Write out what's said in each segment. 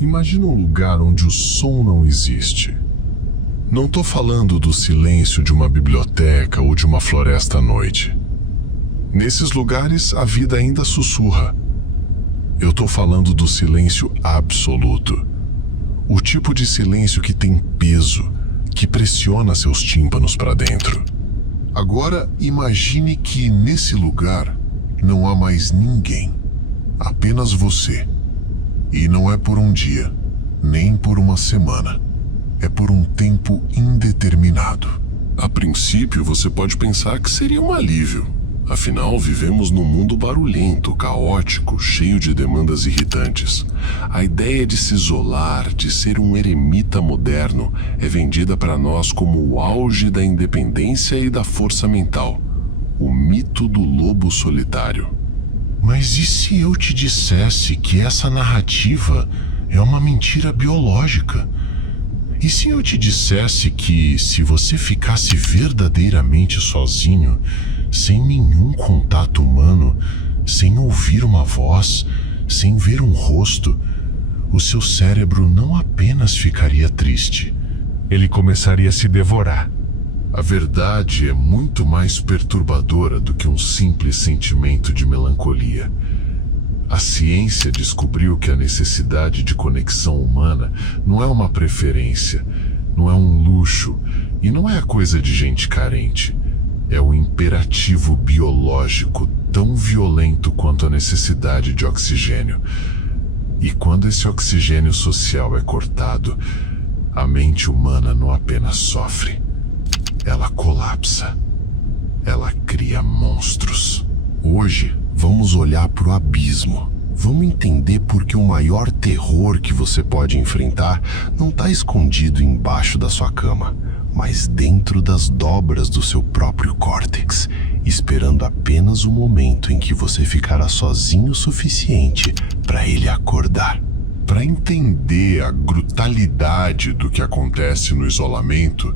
Imagina um lugar onde o som não existe. Não tô falando do silêncio de uma biblioteca ou de uma floresta à noite. Nesses lugares, a vida ainda sussurra. Eu tô falando do silêncio absoluto. O tipo de silêncio que tem peso, que pressiona seus tímpanos para dentro. Agora, imagine que nesse lugar não há mais ninguém. Apenas você. E não é por um dia, nem por uma semana. É por um tempo indeterminado. A princípio, você pode pensar que seria um alívio. Afinal, vivemos num mundo barulhento, caótico, cheio de demandas irritantes. A ideia de se isolar, de ser um eremita moderno, é vendida para nós como o auge da independência e da força mental. O mito do lobo solitário. Mas e se eu te dissesse que essa narrativa é uma mentira biológica? E se eu te dissesse que, se você ficasse verdadeiramente sozinho, sem nenhum contato humano, sem ouvir uma voz, sem ver um rosto, o seu cérebro não apenas ficaria triste, ele começaria a se devorar. A verdade é muito mais perturbadora do que um simples sentimento de melancolia. A ciência descobriu que a necessidade de conexão humana não é uma preferência, não é um luxo e não é a coisa de gente carente. É um imperativo biológico tão violento quanto a necessidade de oxigênio. E quando esse oxigênio social é cortado, a mente humana não apenas sofre, ela colapsa. Ela cria monstros. Hoje, vamos olhar para o abismo. Vamos entender por que o maior terror que você pode enfrentar não está escondido embaixo da sua cama, mas dentro das dobras do seu próprio córtex, esperando apenas o momento em que você ficará sozinho o suficiente para ele acordar. Para entender a brutalidade do que acontece no isolamento,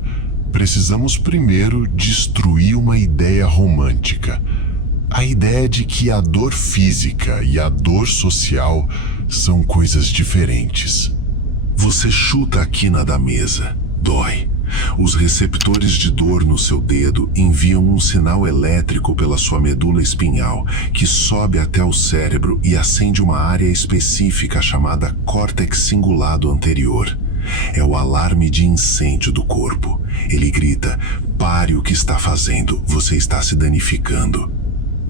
precisamos primeiro destruir uma ideia romântica. A ideia de que a dor física e a dor social são coisas diferentes. Você chuta a quina da mesa, dói. Os receptores de dor no seu dedo enviam um sinal elétrico pela sua medula espinhal, que sobe até o cérebro e acende uma área específica chamada córtex cingulado anterior. É o alarme de incêndio do corpo. Ele grita: pare o que está fazendo, você está se danificando.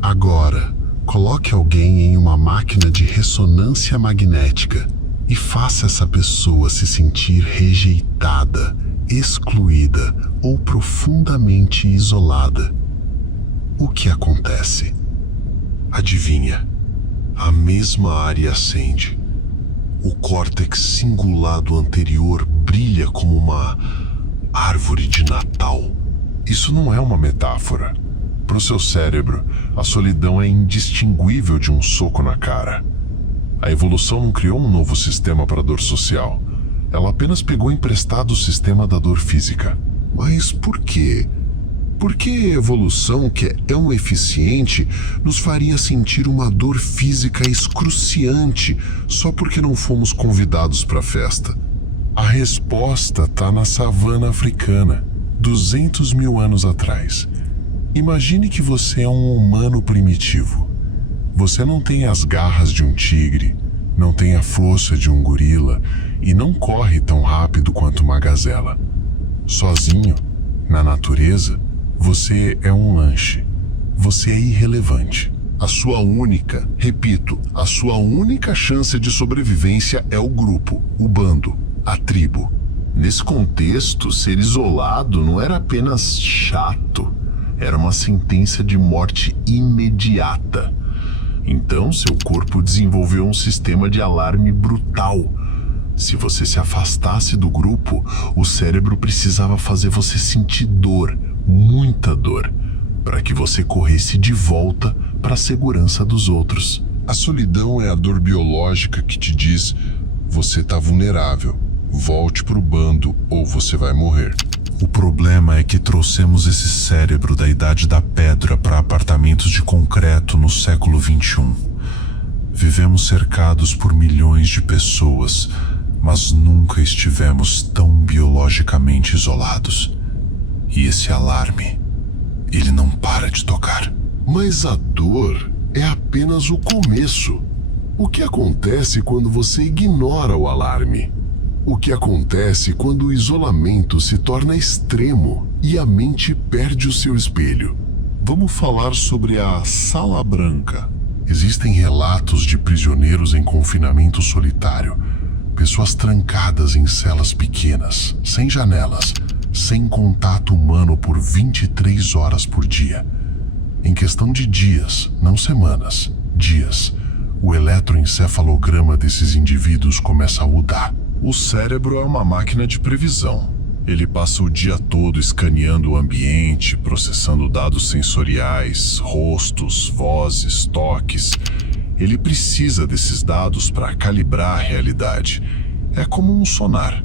Agora, coloque alguém em uma máquina de ressonância magnética e faça essa pessoa se sentir rejeitada, excluída ou profundamente isolada. O que acontece? Adivinha? A mesma área acende. O córtex cingulado anterior brilha como uma árvore de Natal. Isso não é uma metáfora. Para o seu cérebro, a solidão é indistinguível de um soco na cara. A evolução não criou um novo sistema para a dor social. Ela apenas pegou emprestado o sistema da dor física. Mas por quê? Por que a evolução, que é tão eficiente, nos faria sentir uma dor física excruciante só porque não fomos convidados para a festa? A resposta está na savana africana, 200 mil anos atrás. Imagine que você é um humano primitivo. Você não tem as garras de um tigre, não tem a força de um gorila e não corre tão rápido quanto uma gazela. Sozinho, na natureza, você é um lanche. Você é irrelevante. A sua única, repito, a sua única chance de sobrevivência é o grupo, o bando, a tribo. Nesse contexto, ser isolado não era apenas chato. Era uma sentença de morte imediata. Então, seu corpo desenvolveu um sistema de alarme brutal. Se você se afastasse do grupo, o cérebro precisava fazer você sentir dor, muita dor, para que você corresse de volta para a segurança dos outros. A solidão é a dor biológica que te diz: você está vulnerável, volte para o bando ou você vai morrer. O problema é que trouxemos esse cérebro da Idade da Pedra para apartamentos de concreto no século XXI. Vivemos cercados por milhões de pessoas, mas nunca estivemos tão biologicamente isolados. E esse alarme, ele não para de tocar. Mas a dor é apenas o começo. O que acontece quando você ignora o alarme? O que acontece quando o isolamento se torna extremo e a mente perde o seu espelho? Vamos falar sobre a Sala Branca. Existem relatos de prisioneiros em confinamento solitário, pessoas trancadas em celas pequenas, sem janelas, sem contato humano por 23 horas por dia. Em questão de dias, não semanas, dias, o eletroencefalograma desses indivíduos começa a mudar. O cérebro é uma máquina de previsão. Ele passa o dia todo escaneando o ambiente, processando dados sensoriais, rostos, vozes, toques. Ele precisa desses dados para calibrar a realidade. É como um sonar.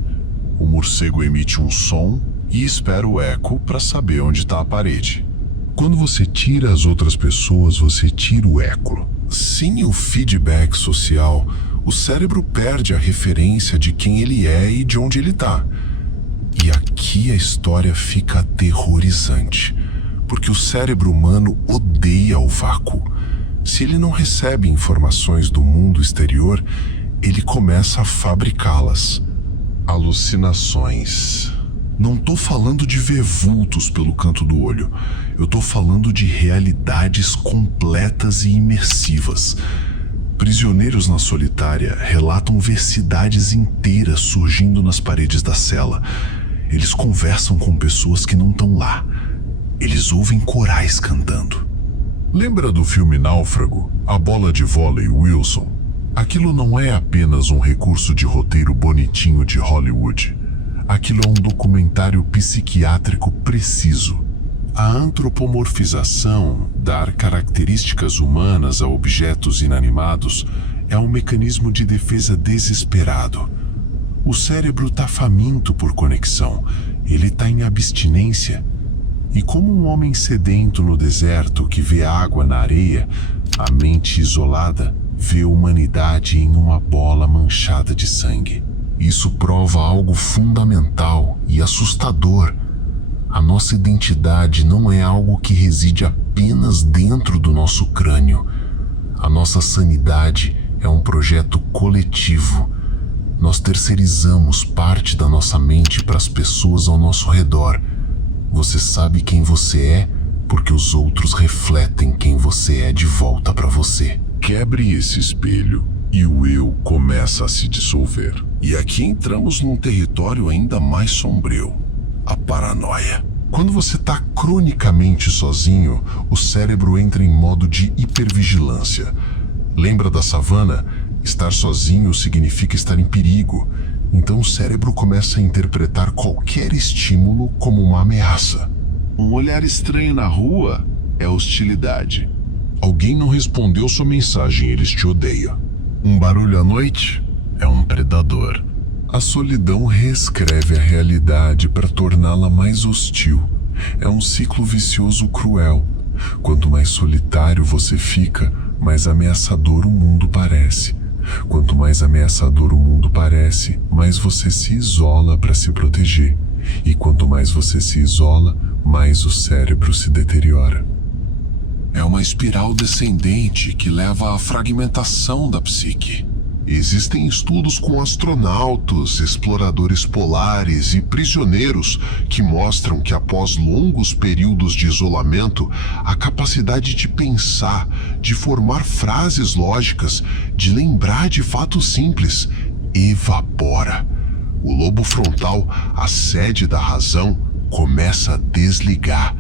O morcego emite um som e espera o eco para saber onde está a parede. Quando você tira as outras pessoas, você tira o eco. Sem o feedback social, o cérebro perde a referência de quem ele é e de onde ele está. E aqui a história fica aterrorizante, porque o cérebro humano odeia o vácuo. Se ele não recebe informações do mundo exterior, ele começa a fabricá-las. Alucinações. Não estou falando de ver vultos pelo canto do olho. Eu estou falando de realidades completas e imersivas. Prisioneiros na solitária relatam ver cidades inteiras surgindo nas paredes da cela. Eles conversam com pessoas que não estão lá. Eles ouvem corais cantando. Lembra do filme Náufrago? A bola de vôlei Wilson? Aquilo não é apenas um recurso de roteiro bonitinho de Hollywood. Aquilo é um documentário psiquiátrico preciso. A antropomorfização, dar características humanas a objetos inanimados, é um mecanismo de defesa desesperado. O cérebro está faminto por conexão, ele está em abstinência. E como um homem sedento no deserto que vê água na areia, a mente isolada vê a humanidade em uma bola manchada de sangue. Isso prova algo fundamental e assustador. A nossa identidade não é algo que reside apenas dentro do nosso crânio. A nossa sanidade é um projeto coletivo. Nós terceirizamos parte da nossa mente para as pessoas ao nosso redor. Você sabe quem você é porque os outros refletem quem você é de volta para você. Quebre esse espelho e o eu começa a se dissolver. E aqui entramos num território ainda mais sombrio: a paranoia. Quando você está cronicamente sozinho, o cérebro entra em modo de hipervigilância. Lembra da savana? Estar sozinho significa estar em perigo. Então o cérebro começa a interpretar qualquer estímulo como uma ameaça. Um olhar estranho na rua é hostilidade. Alguém não respondeu sua mensagem, eles te odeiam. Um barulho à noite é um predador. A solidão reescreve a realidade para torná-la mais hostil. É um ciclo vicioso cruel. Quanto mais solitário você fica, mais ameaçador o mundo parece. Quanto mais ameaçador o mundo parece, mais você se isola para se proteger. E quanto mais você se isola, mais o cérebro se deteriora. É uma espiral descendente que leva à fragmentação da psique. Existem estudos com astronautas, exploradores polares e prisioneiros que mostram que após longos períodos de isolamento, a capacidade de pensar, de formar frases lógicas, de lembrar de fatos simples, evapora. O lobo frontal, a sede da razão, começa a desligar.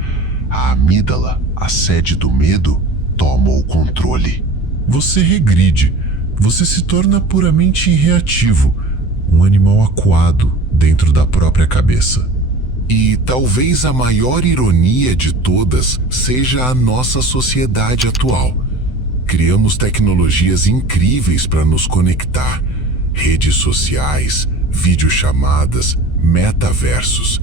A amígdala, a sede do medo, toma o controle. Você regride. Você se torna puramente reativo, um animal acuado dentro da própria cabeça. E talvez a maior ironia de todas seja a nossa sociedade atual. Criamos tecnologias incríveis para nos conectar. Redes sociais, videochamadas, metaversos.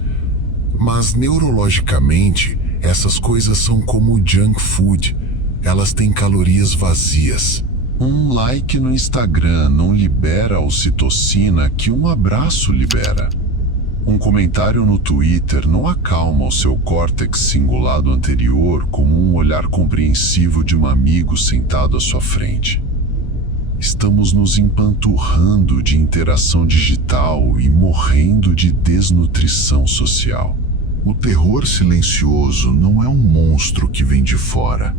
Mas neurologicamente, essas coisas são como junk food. Elas têm calorias vazias. Um like no Instagram não libera a ocitocina que um abraço libera. Um comentário no Twitter não acalma o seu córtex cingulado anterior como um olhar compreensivo de um amigo sentado à sua frente. Estamos nos empanturrando de interação digital e morrendo de desnutrição social. O terror silencioso não é um monstro que vem de fora.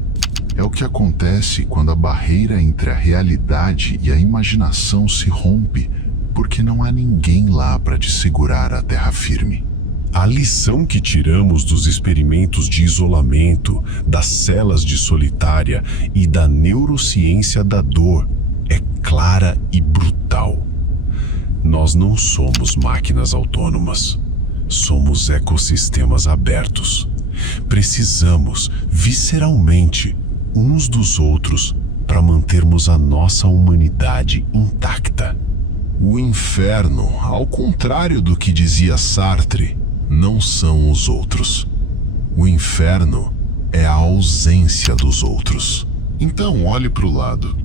É o que acontece quando a barreira entre a realidade e a imaginação se rompe, porque não há ninguém lá para te segurar a terra firme. A lição que tiramos dos experimentos de isolamento, das celas de solitária e da neurociência da dor é clara e brutal. Nós não somos máquinas autônomas. Somos ecossistemas abertos. Precisamos, visceralmente, uns dos outros para mantermos a nossa humanidade intacta. O inferno, ao contrário do que dizia Sartre, não são os outros. O inferno é a ausência dos outros. Então olhe para o lado.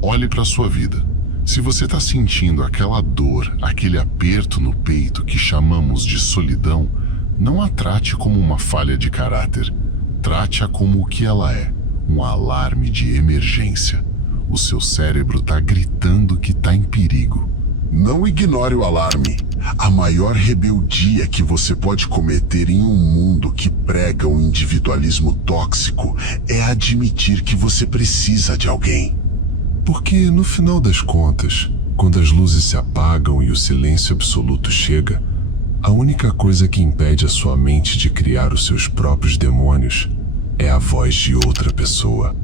Olhe para a sua vida. Se você está sentindo aquela dor, aquele aperto no peito que chamamos de solidão, não a trate como uma falha de caráter. Trate-a como o que ela é, um alarme de emergência. O seu cérebro está gritando que está em perigo. Não ignore o alarme. A maior rebeldia que você pode cometer em um mundo que prega um individualismo tóxico é admitir que você precisa de alguém. Porque, no final das contas, quando as luzes se apagam e o silêncio absoluto chega, a única coisa que impede a sua mente de criar os seus próprios demônios é a voz de outra pessoa.